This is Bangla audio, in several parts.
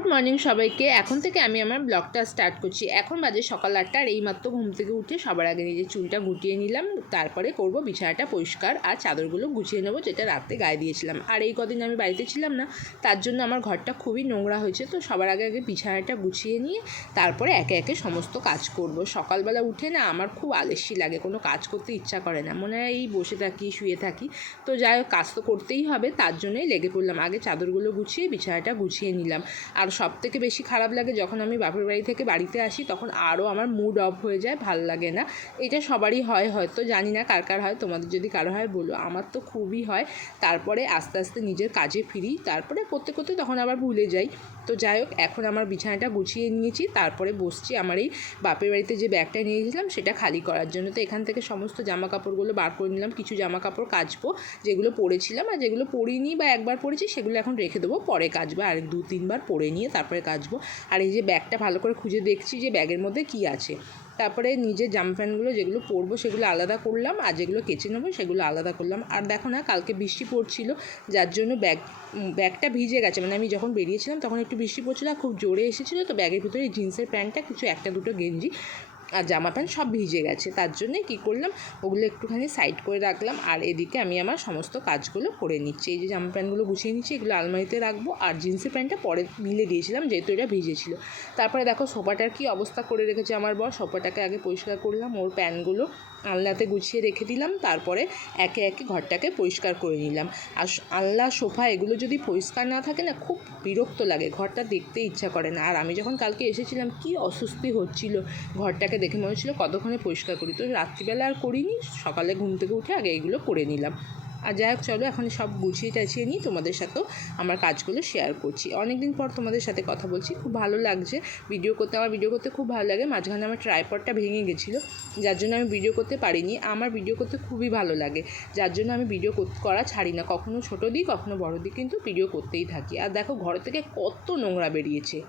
গুড মর্নিং সবাইকে। এখন থেকে আমি আমার ব্লগটা স্টার্ট করছি। এখন বাজে সকাল 8টা আর এইমাত্র ঘুম থেকে উঠে সবার আগে নিজের চুলটা গুটিয়ে নিলাম। তারপরে করব বিছানাটা পরিষ্কার আর চাদরগুলো গুছিয়ে নেবো, যেটা রাতে গায়ে দিয়েছিলাম। আর এই কদিন আমি বাড়িতে ছিলাম না, তার জন্য আমার ঘরটা খুবই নোংরা হয়েছে। তো সবার আগে বিছানাটা গুছিয়ে নিয়ে তারপরে একে একে সমস্ত কাজ করব। সকালবেলা উঠে না আমার খুব আলস্যি লাগে, কোনো কাজ করতে ইচ্ছা করে না, মনে হয় এই বসে থাকি শুয়ে থাকি। তো যাই হোক, কাজ তো করতেই হবে, তার জন্যই লেগে পড়লাম। আগে চাদরগুলো গুছিয়ে বিছানাটা গুছিয়ে নিলাম। আর সবথেকে বেশি খারাপ লাগে যখন আমি বাপের বাড়ি থেকে বাড়িতে আসি, তখন আরও আমার মুড অফ হয়ে যায়, ভাল লাগে না। এটা সবারই হয় হয়তো, জানি না কার কার হয়, তোমাদের যদি কারো হয় বলো। আমার তো খুবই হয়। তারপরে আস্তে আস্তে নিজের কাজে ফিরি, তারপরে করতে করতে তখন আবার ভুলে যাই। তো যাই হোক, এখন আমার বিছানাটা গুছিয়ে নিয়েছি, তারপরে বসছি আমার এই বাপের বাড়িতে যে ব্যাগটা নিয়ে গেছিলাম সেটা খালি করার জন্য। তো এখান থেকে সমস্ত জামা কাপড়গুলো বার করে নিলাম। কিছু জামা কাপড় কাচবো, যেগুলো পরেছিলাম, আর যেগুলো পরিনি বা একবার পরেছি সেগুলো এখন রেখে দেবো, পরে কাচবো। আর 2-3 বার পরে নিয়ে তারপরে কাচবো। আর এই যে ব্যাগটা ভালো করে খুঁজে দেখছি যে ব্যাগের মধ্যে কী আছে। তারপরে নিজের জামা প্যান্টগুলো যেগুলো পরবো সেগুলো আলাদা করলাম, আর যেগুলো কেচে নেবো সেগুলো আলাদা করলাম। আর দেখো না, কালকে বৃষ্টি পড়ছিল, যার জন্য ব্যাগটা ভিজে গেছে। মানে আমি যখন বেরিয়েছিলাম তখন একটু বৃষ্টি পড়ছিল, খুব জোরে এসেছিলো। তো ব্যাগের ভিতরে জিন্সের প্যান্টটা, কিছু একটা দুটো গেঞ্জি আর জামা প্যান্ট সব ভিজে গেছে। তার জন্যে কী করলাম, ওগুলো একটুখানি সাইড করে রাখলাম। আর এদিকে আমি আমার সমস্ত কাজগুলো করে নিচ্ছি। এই যে জামা প্যান্টগুলো গুছিয়ে নিচ্ছি, এগুলো আলমারিতে রাখবো। আর জিন্সের প্যান্টটা পরে মিলে দিয়েছিলাম, যেহেতু এটা ভিজেছিল। তারপরে দেখো সোফাটার কী অবস্থা করে রেখেছে আমার বর। সোফাটাকে আগে পরিষ্কার করলাম, ওর প্যান্টগুলো আলনাতে গুছিয়ে রেখে দিলাম। তারপরে একে একে ঘরটাকে পরিষ্কার করে নিলাম। আর আলনা, সোফা এগুলো যদি পরিষ্কার না থাকে না, খুব বিরক্ত লাগে, ঘরটা দেখতে ইচ্ছা করে না। আর আমি যখন কালকে এসেছিলাম কি অস্বস্তি হচ্ছিল, ঘরটাকে দেখে মনে হচ্ছিলো কতক্ষণে পরিষ্কার করি। তো রাত্রিবেলা আর করিনি, সকালে ঘুম থেকে উঠে আগে এইগুলো করে নিলাম। আর যাই হোক, চলো এখন সব গুছিয়ে টাছিয়ে নিই, তোমাদের সাথেও আমার কাজগুলো শেয়ার করছি। অনেক দিন পর তোমাদের সাথে কথা বলছি, খুব ভালো লাগছে ভিডিও করতে। আমার ভিডিও করতে খুব ভালো লাগে। মাঝখানে আমার ট্রাইপডটা ভেঙে গেছিলো, যার জন্য আমি ভিডিও করতে পারিনি। আমার ভিডিও করতে খুবই ভালো লাগে, যার জন্য আমি ভিডিও করা ছাড়ি না। কখনো ছোটো দিই, কখনো বড়ো দিই, কিন্তু ভিডিও করতেই থাকি। আর দেখো ঘর থেকে কত নোংরা বেরিয়েছে।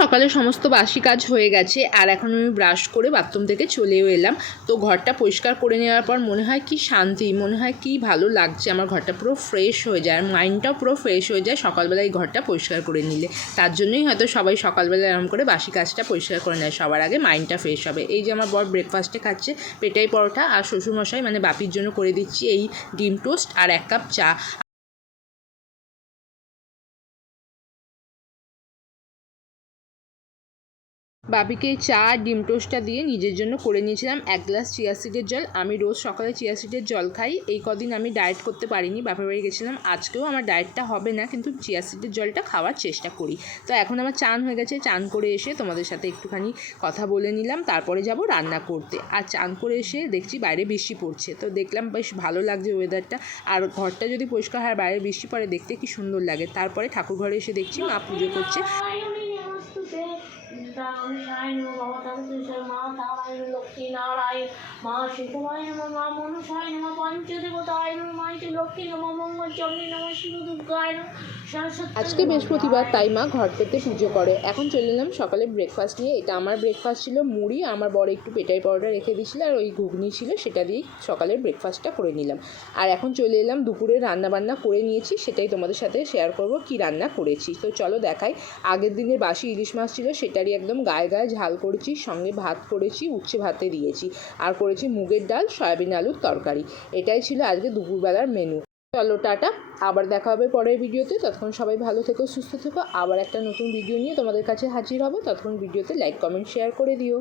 সকালে সমস্ত বাসি কাজ হয়ে গেছে, আর এখন আমি ব্রাশ করে বাথরুম থেকে চলেও এলাম। তো ঘরটা পরিষ্কার করে নেওয়ার পর মনে হয় কি শান্তি, মনে হয় কি ভালো লাগছে। আমার ঘরটা পুরো ফ্রেশ হয়ে যায়, আর মাইন্ডটাও পুরো ফ্রেশ হয়ে যায় সকালবেলা এই ঘরটা পরিষ্কার করে নিলে। তার জন্যই হয়তো সবাই সকালবেলা এরকম করে বাসি কাজটা পরিষ্কার করে নেয়, সবার আগে মাইন্ডটা ফ্রেশ হবে। এই যে আমার বর ব্রেকফাস্টে খাচ্ছে পেটাই পরোটা, আর শ্বশুরমশাই মানে বাপির জন্য করে দিচ্ছি এই ডিম টোস্ট আর 1 কাপ চা। বাপিকে চা আর ডিম টোস্টটা দিয়ে নিজের জন্য করে নিয়েছিলাম 1 গ্লাস চিয়া সিডের জল। আমি রোজ সকালে চিয়া সিডের জল খাই। এই কদিন আমি ডায়েট করতে পারিনি, বাপের বাড়ি গেছিলাম। আজকেও আমার ডায়েটটা হবে না, কিন্তু চিয়া সিডের জলটা খাওয়ার চেষ্টা করি। তো এখন আমার চান হয়ে গেছে, চান করে এসে তোমাদের সাথে একটুখানি কথা বলে নিলাম, তারপরে যাব রান্না করতে। আর চান করে এসে দেখছি বাইরে বৃষ্টি পড়ছে, তো দেখলাম বেশ ভালো লাগছে ওয়েদারটা। আর ঘরটা যদি পরিষ্কার হয়, বাইরে বৃষ্টি পড়ে, দেখতে কি সুন্দর লাগে। তারপরে ঠাকুর ঘরে এসে দেখছি মা পুজো করছে। লক্ষ্মী নারায়ণ মা শিবমায় নমঃ মা মনসায় নমঃ পঞ্চদেবতায় নমঃ মাইতি লক্ষ্মী নমঃ মঙ্গলচণ্ডী নমঃ শিব দুর্গায় নমঃ। আজকে বৃহস্পতিবার, তাই মা ঘর পেতে পুজো করে। এখন চলে এলাম সকালে ব্রেকফাস্ট নিয়ে। এটা আমার ব্রেকফাস্ট ছিল মুড়ি, আমার বড় একটু পেটাই পরোটা রেখে দিয়েছিল, আর ওই ঘুগনি ছিল, সেটা দিয়েই সকালের ব্রেকফাস্টটা করে নিলাম। আর এখন চলে এলাম দুপুরে রান্নাবান্না করে নিয়েছি, সেটাই তোমাদের সাথে শেয়ার করব কি রান্না করেছি। তো চলো দেখাই। আগের দিনের বাসি ইলিশ মাছ ছিল, সেটারই একদম গায়ে গায়ে ঝাল করেছি, সঙ্গে ভাত করেছি, উচ্ছে ভাতে দিয়েছি, আর করেছি মুগের ডাল, সয়াবিন আলুর তরকারি। এটাই ছিল আজকে দুপুরবেলার মেনু। চলো টাটা, আবার দেখা হবে পরের ভিডিওতে। ততক্ষণ সবাই ভালো থেকো, সুস্থ থেকো। আবার একটা নতুন ভিডিও নিয়ে তোমাদের কাছে হাজির হবে। ততক্ষণ ভিডিওতে লাইক, কমেন্ট, শেয়ার করে দিও।